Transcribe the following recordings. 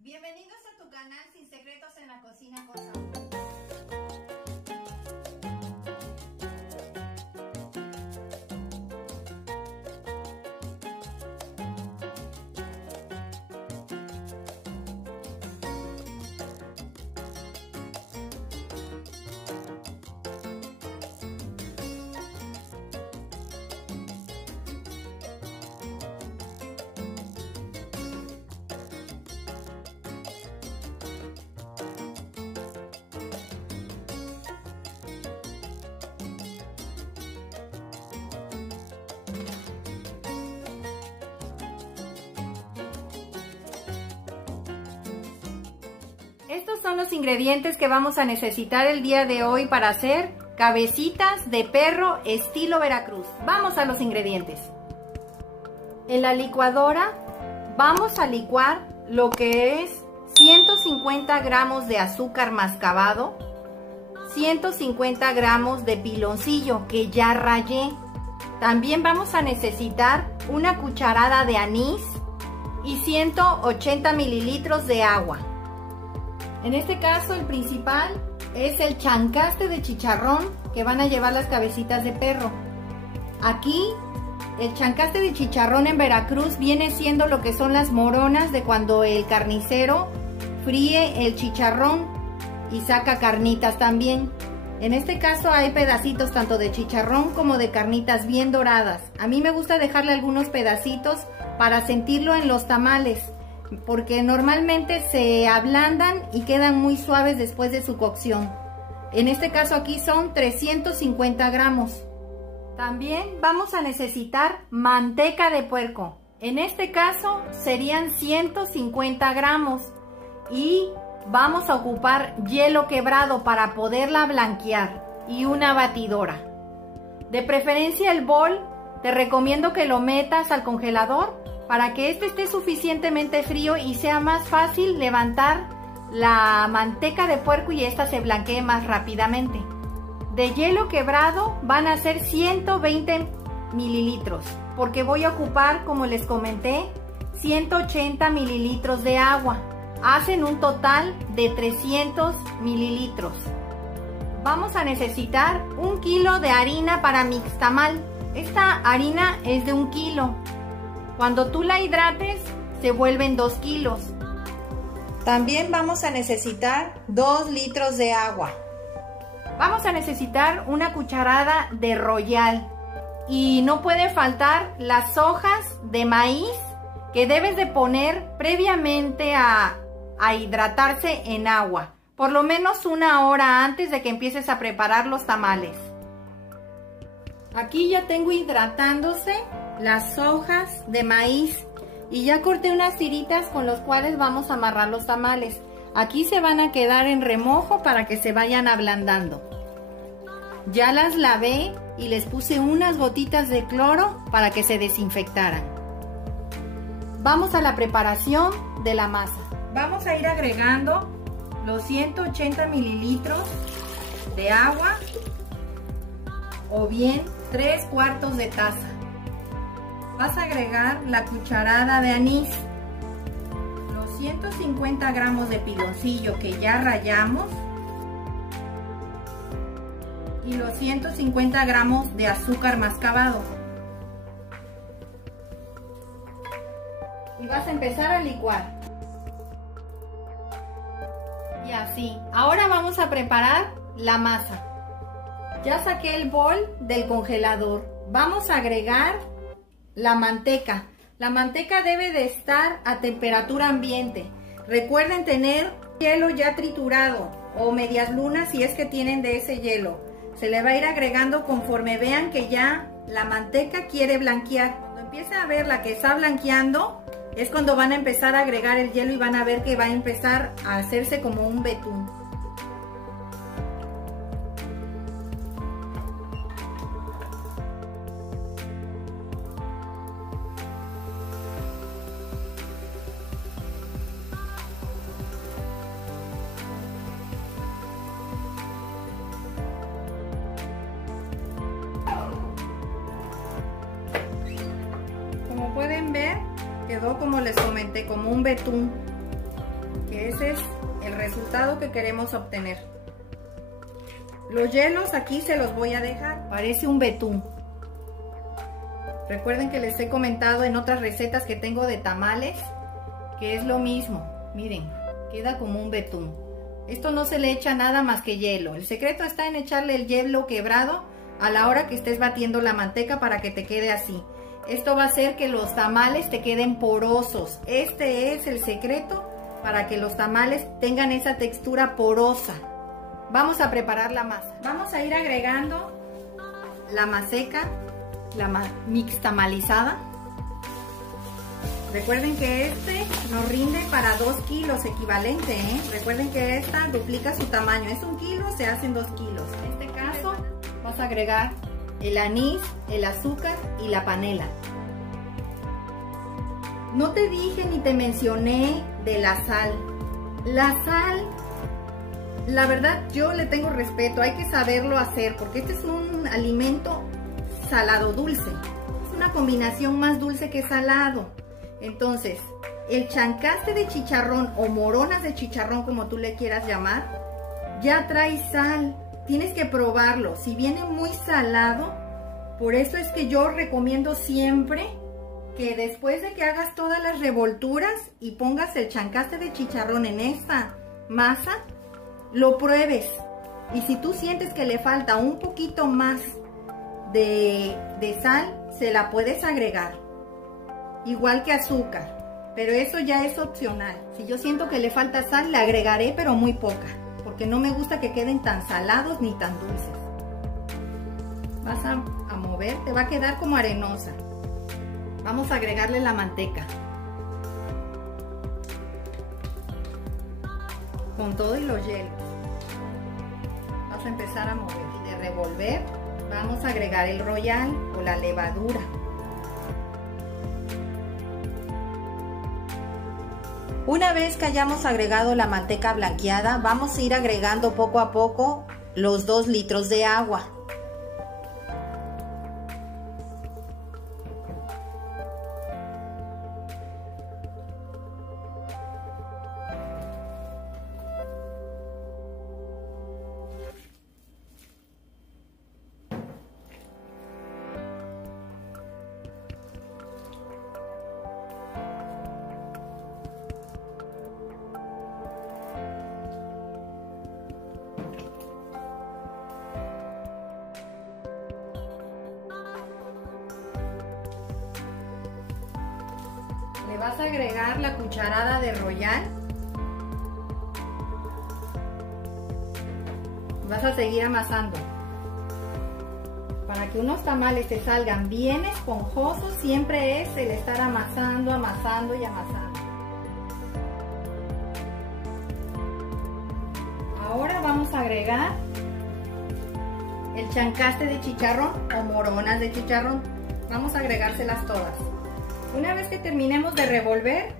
Bienvenidos a tu canal Sin Secretos en la Cocina con Saúl. Estos son los ingredientes que vamos a necesitar el día de hoy para hacer cabecitas de perro estilo Veracruz. Vamos a los ingredientes. En la licuadora vamos a licuar lo que es 150 gramos de azúcar mascabado, 150 gramos de piloncillo que ya rallé. También vamos a necesitar una cucharada de anís y 180 mililitros de agua. En este caso el principal es el chancaste de chicharrón que van a llevar las cabecitas de perro. Aquí el chancaste de chicharrón en Veracruz viene siendo lo que son las moronas de cuando el carnicero fríe el chicharrón y saca carnitas también. En este caso hay pedacitos tanto de chicharrón como de carnitas bien doradas. A mí me gusta dejarle algunos pedacitos para sentirlo en los tamales, porque normalmente se ablandan y quedan muy suaves después de su cocción. En este caso aquí son 350 gramos. También vamos a necesitar manteca de puerco. En este caso serían 150 gramos. Y vamos a ocupar hielo quebrado para poderla blanquear y una batidora. De preferencia el bol, te recomiendo que lo metas al congelador para que este esté suficientemente frío y sea más fácil levantar la manteca de puerco y esta se blanquee más rápidamente. De hielo quebrado van a ser 120 mililitros, porque voy a ocupar, como les comenté, 180 mililitros de agua. Hacen un total de 300 mililitros. Vamos a necesitar 1 kilo de harina para mixtamal. Esta harina es de 1 kilo. Cuando tú la hidrates, se vuelven 2 kilos. También vamos a necesitar 2 litros de agua. Vamos a necesitar una cucharada de Royal. Y no puede faltar las hojas de maíz que debes de poner previamente a hidratarse en agua. Por lo menos 1 hora antes de que empieces a preparar los tamales. Aquí ya tengo hidratándose las hojas de maíz y ya corté unas tiritas con los cuales vamos a amarrar los tamales. Aquí se van a quedar en remojo para que se vayan ablandando. Ya las lavé y les puse unas gotitas de cloro para que se desinfectaran. Vamos a la preparación de la masa. Vamos a ir agregando los 180 mililitros de agua o bien 3/4 de taza. Vas a agregar la cucharada de anís, los 150 gramos de piloncillo que ya rallamos y los 150 gramos de azúcar mascabado. Y vas a empezar a licuar. Y así. Ahora vamos a preparar la masa. Ya saqué el bol del congelador. Vamos a agregar la manteca. La manteca debe de estar a temperatura ambiente. Recuerden tener hielo ya triturado o medias lunas si es que tienen de ese hielo. Se le va a ir agregando conforme vean que ya la manteca quiere blanquear. Cuando empiecen a ver la que está blanqueando, es cuando van a empezar a agregar el hielo y van a ver que va a empezar a hacerse como un betún. Como pueden ver, quedó, como les comenté, como un betún. que ese es el resultado que queremos obtener. Los hielos aquí se los voy a dejar, parece un betún. Recuerden que les he comentado en otras recetas que tengo de tamales, que es lo mismo. Miren, queda como un betún. Esto no se le echa nada más que hielo. El secreto está en echarle el hielo quebrado a la hora que estés batiendo la manteca para que te quede así. Esto va a hacer que los tamales te queden porosos. Este es el secreto para que los tamales tengan esa textura porosa. Vamos a preparar la masa. Vamos a ir agregando la maseca, la mix tamalizada. Recuerden que este nos rinde para 2 kilos equivalente, ¿eh? Recuerden que esta duplica su tamaño. Es 1 kilo, se hacen 2 kilos. En este caso vas a agregar el anís, el azúcar y la panela. No te dije ni te mencioné de la sal. La sal, la verdad yo le tengo respeto, hay que saberlo hacer porque este es un alimento salado dulce. Es una combinación más dulce que salado. Entonces, el chancaste de chicharrón o moronas de chicharrón, como tú le quieras llamar, ya trae sal. Tienes que probarlo. Si viene muy salado, por eso es que yo recomiendo siempre que después de que hagas todas las revolturas y pongas el chancaste de chicharrón en esta masa, lo pruebes. Y si tú sientes que le falta un poquito más de sal, se la puedes agregar. Igual que azúcar, pero eso ya es opcional. Si yo siento que le falta sal, le agregaré, pero muy poca, porque no me gusta que queden tan salados ni tan dulces. Vas a mover, te va a quedar como arenosa. Vamos a agregarle la manteca. Con todo y los hielos. Vas a empezar a mover y de revolver vamos a agregar el royal o la levadura. Una vez que hayamos agregado la manteca blanqueada, vamos a ir agregando poco a poco los 2 litros de agua. Le vas a agregar la cucharada de royal. Vas a seguir amasando. Para que unos tamales te salgan bien esponjosos, siempre es el estar amasando, amasando y amasando. Ahora vamos a agregar el chancaste de chicharrón o moronas de chicharrón. Vamos a agregárselas todas. Una vez que terminemos de revolver,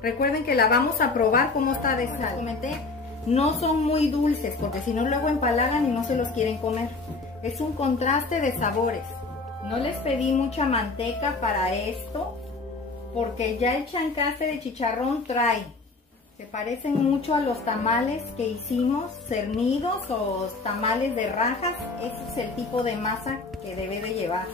recuerden que la vamos a probar cómo está de sal. Les comenté, no son muy dulces porque si no luego empalagan y no se los quieren comer. Es un contraste de sabores. No les pedí mucha manteca para esto porque ya el chancaste de chicharrón trae. Se parecen mucho a los tamales que hicimos, cernidos o tamales de rajas. Ese es el tipo de masa que debe de llevar.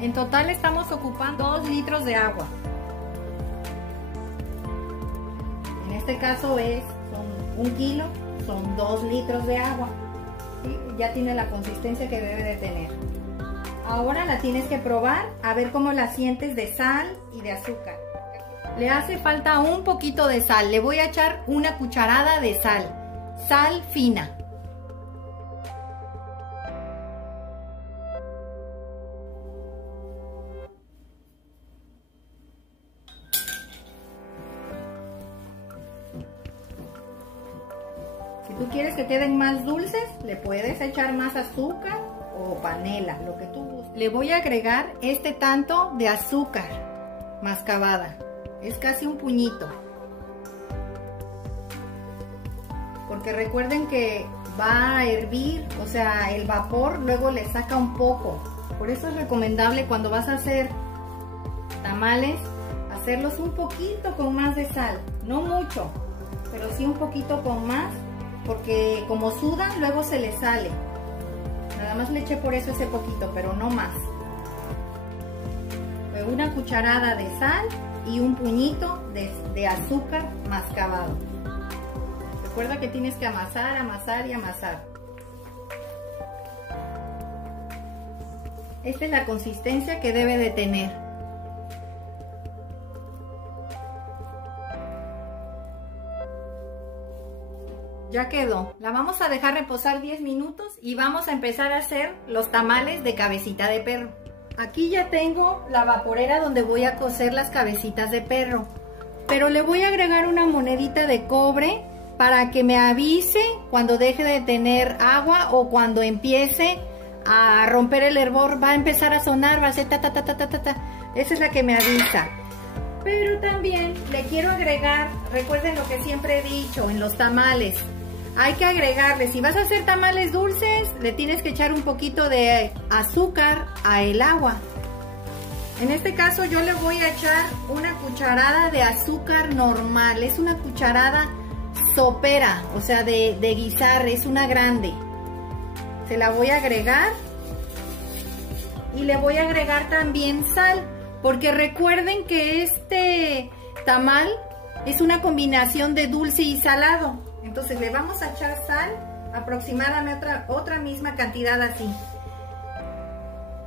En total estamos ocupando 2 litros de agua. En este caso son 1 kilo, son 2 litros de agua. ¿Sí? Ya tiene la consistencia que debe de tener. Ahora la tienes que probar a ver cómo la sientes de sal y de azúcar. Le hace falta un poquito de sal. Le voy a echar 1 cucharada de sal. Sal fina. Si tú quieres que que queden más dulces, le puedes echar más azúcar o panela, lo que tú gustes. Le voy a agregar este tanto de azúcar mascabada. Es casi un puñito. Porque recuerden que va a hervir, o sea, el vapor luego le saca un poco. Por eso es recomendable cuando vas a hacer tamales, hacerlos un poquito con más de sal. No mucho, pero sí un poquito con más, porque como sudan luego se les sale. Nada más le eché por eso ese poquito, pero no más. Una cucharada de sal y un puñito de azúcar mascabado. Recuerda que tienes que amasar, amasar y amasar. Esta es la consistencia que debe de tener. Ya quedó. La vamos a dejar reposar 10 minutos y vamos a empezar a hacer los tamales de cabecita de perro. Aquí ya tengo la vaporera donde voy a cocer las cabecitas de perro, pero le voy a agregar una monedita de cobre para que me avise cuando deje de tener agua o cuando empiece a romper el hervor. Va a empezar a sonar, va a hacer ta ta ta ta ta ta ta. Esa es la que me avisa. Pero también le quiero agregar, recuerden lo que siempre he dicho en los tamales, hay que agregarle, si vas a hacer tamales dulces, le tienes que echar un poquito de azúcar a el agua. En este caso yo le voy a echar una cucharada de azúcar normal, es una cucharada sopera, o sea de guisar, es una grande. Se la voy a agregar y le voy a agregar también sal, porque recuerden que este tamal es una combinación de dulce y salado. Entonces le vamos a echar sal, aproximadamente otra misma cantidad así.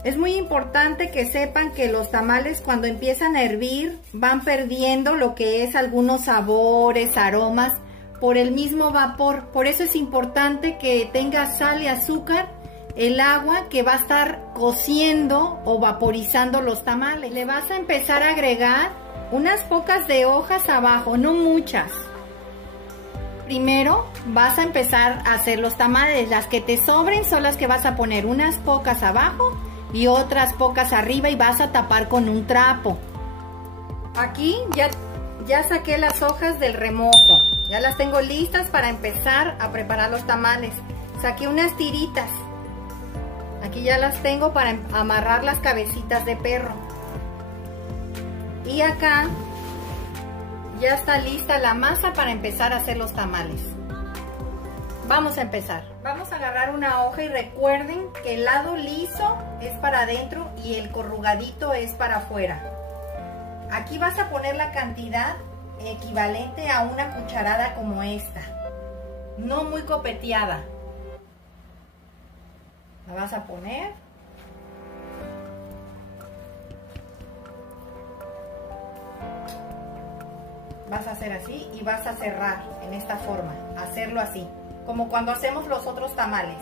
Es muy importante que sepan que los tamales cuando empiezan a hervir van perdiendo lo que es algunos sabores, aromas por el mismo vapor. Por eso es importante que tenga sal y azúcar el agua que va a estar cociendo o vaporizando los tamales. Le vas a empezar a agregar unas pocas de hojas abajo, no muchas. Primero vas a empezar a hacer los tamales. Las que te sobren son las que vas a poner unas pocas abajo y otras pocas arriba y vas a tapar con un trapo. Aquí ya saqué las hojas del remojo. Ya las tengo listas para empezar a preparar los tamales. Saqué unas tiritas. Aquí ya las tengo para amarrar las cabecitas de perro. Y acá ya está lista la masa para empezar a hacer los tamales. Vamos a empezar. Vamos a agarrar una hoja y recuerden que el lado liso es para adentro y el corrugadito es para afuera. Aquí vas a poner la cantidad equivalente a una cucharada como esta. No muy copeteada. La vas a poner. Vas a hacer así y vas a cerrar en esta forma, hacerlo así, como cuando hacemos los otros tamales.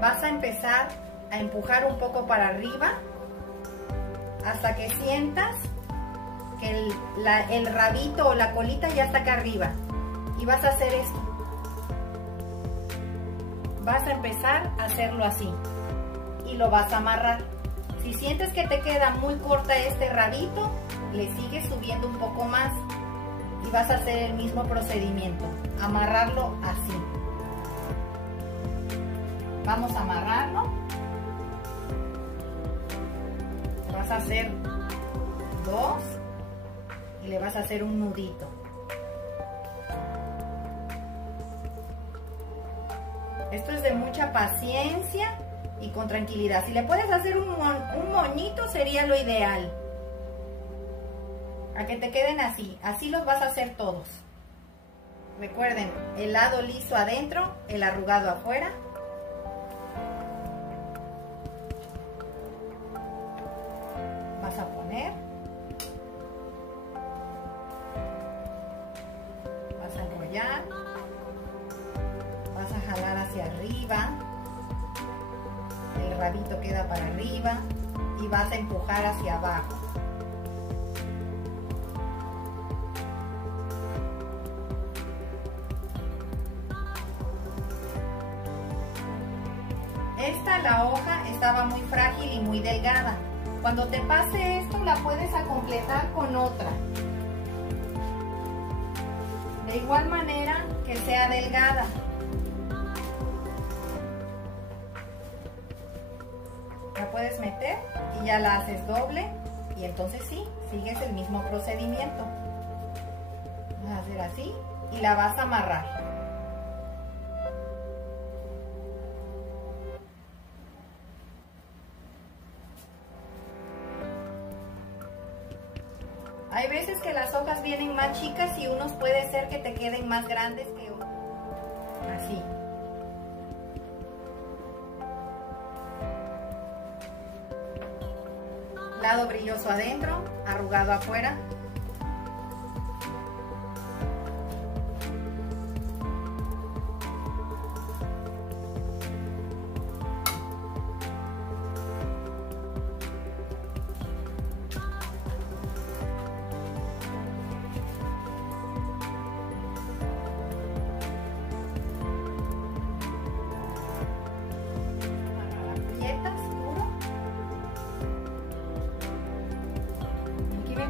Vas a empezar a empujar un poco para arriba hasta que sientas que el rabito o la colita ya está acá arriba. Y vas a hacer esto. Vas a empezar a hacerlo así y lo vas a amarrar. Si sientes que te queda muy corta este rabito, le sigues subiendo un poco más. Y vas a hacer el mismo procedimiento, amarrarlo así. Vamos a amarrarlo. Vas a hacer 2 y le vas a hacer un nudito. Esto es de mucha paciencia y con tranquilidad. Si le puedes hacer un moñito sería lo ideal. A que te queden así. Así los vas a hacer todos. Recuerden, el lado liso adentro, el arrugado afuera. Vas a poner. Vas a enrollar. Vas a jalar hacia arriba. El rabito queda para arriba. Y vas a empujar hacia abajo. la hoja estaba muy frágil y muy delgada. Cuando te pase esto, la puedes completar con otra. De igual manera que sea delgada. La puedes meter y ya la haces doble y entonces sí, sigues el mismo procedimiento. Vas a hacer así y la vas a amarrar. Hay veces que las hojas vienen más chicas y unos puede ser que te queden más grandes que otros. Así. Lado brilloso adentro, arrugado afuera.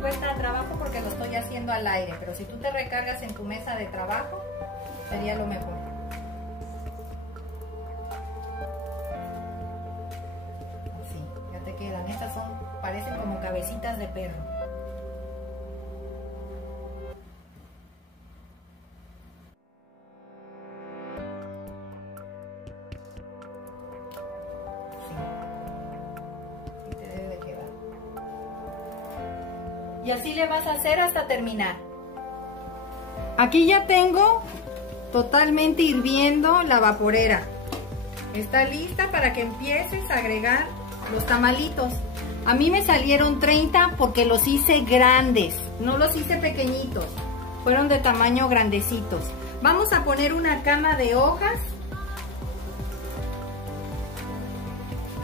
Cuesta trabajo porque lo estoy haciendo al aire, pero si tú te recargas en tu mesa de trabajo sería lo mejor. Así, ya te quedan. Estas parecen como cabecitas de perro. Y así le vas a hacer hasta terminar. Aquí ya tengo totalmente hirviendo la vaporera. Está lista para que empieces a agregar los tamalitos. A mí me salieron 30 porque los hice grandes, no los hice pequeñitos. Fueron de tamaño grandecitos. Vamos a poner una cama de hojas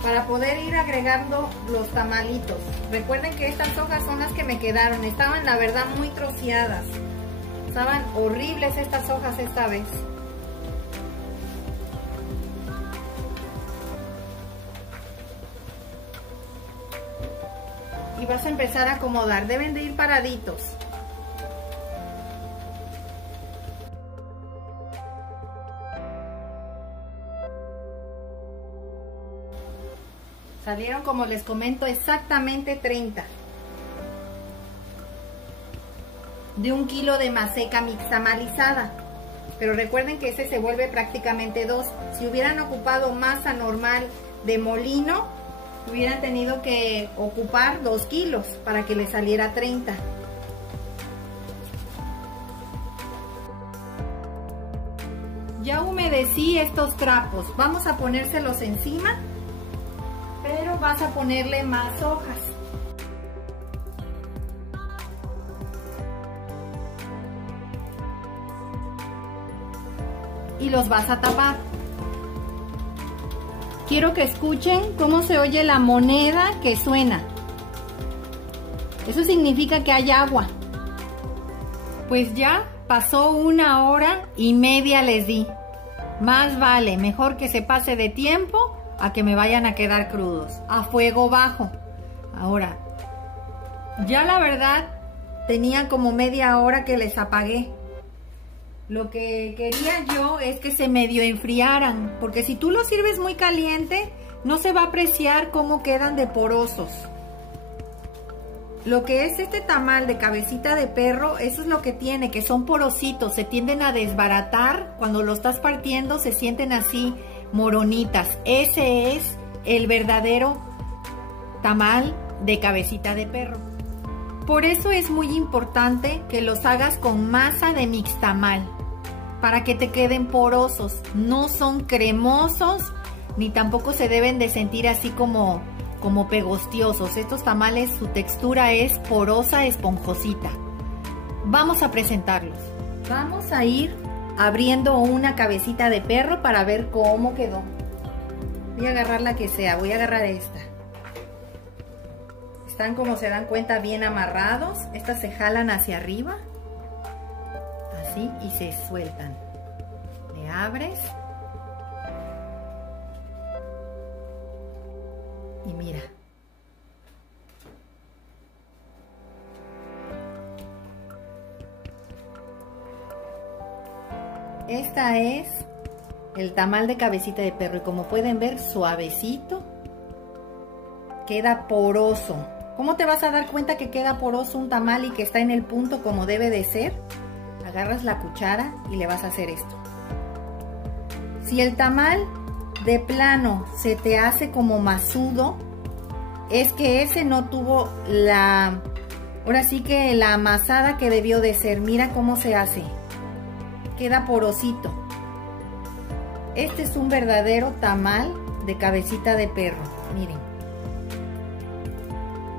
para poder ir agregando los tamalitos. Recuerden que estas hojas son las que me quedaron. Estaban, la verdad, muy troceadas. Estaban horribles estas hojas esta vez. Y vas a empezar a acomodar. Deben de ir paraditos. Salieron, como les comento, exactamente 30. De 1 kilo de maseca mixtamalizada. Pero recuerden que ese se vuelve prácticamente 2. Si hubieran ocupado masa normal de molino, hubieran tenido que ocupar 2 kilos para que les saliera 30. Ya humedecí estos trapos. Vamos a ponérselos encima. Pero vas a ponerle más hojas. Y los vas a tapar. Quiero que escuchen cómo se oye la moneda que suena. Eso significa que hay agua. Pues ya pasó 1 hora y media les di. Más vale, mejor que se pase de tiempo a que me vayan a quedar crudos, a fuego bajo. Ahora, ya la verdad, tenía como media hora que les apagué. Lo que quería yo es que se medio enfriaran, porque si tú los sirves muy caliente, no se va a apreciar cómo quedan de porosos. Lo que es este tamal de cabecita de perro, eso es lo que tiene, que son porositos, se tienden a desbaratar, cuando lo estás partiendo se sienten así moronitas. Ese es el verdadero tamal de cabecita de perro. Por eso es muy importante que los hagas con masa de mixtamal, para que te queden porosos. No son cremosos, ni tampoco se deben de sentir así como pegostiosos. Estos tamales, su textura es porosa, esponjosita. Vamos a presentarlos. Vamos a ir abriendo una cabecita de perro para ver cómo quedó. Voy a agarrar la que sea, voy a agarrar esta. Están, como se dan cuenta, bien amarrados. Estas se jalan hacia arriba, así, y se sueltan. Le abres Y mira. Esta es el tamal de cabecita de perro y como pueden ver, suavecito. Queda poroso. ¿Cómo te vas a dar cuenta que queda poroso un tamal y que está en el punto como debe de ser? Agarras la cuchara y le vas a hacer esto. Si el tamal de plano se te hace como masudo, es que ese no tuvo ahora sí que la amasada que debió de ser. Mira cómo se hace. Queda porosito. Este es un verdadero tamal de cabecita de perro. Miren.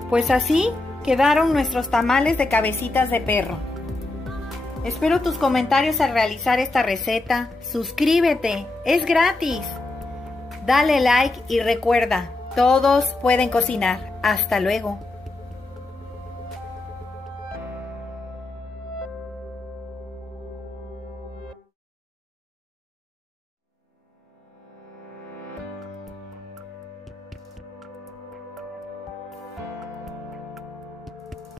Pues así quedaron nuestros tamales de cabecitas de perro. Espero tus comentarios al realizar esta receta. Suscríbete, es gratis. Dale like y recuerda, todos pueden cocinar. Hasta luego.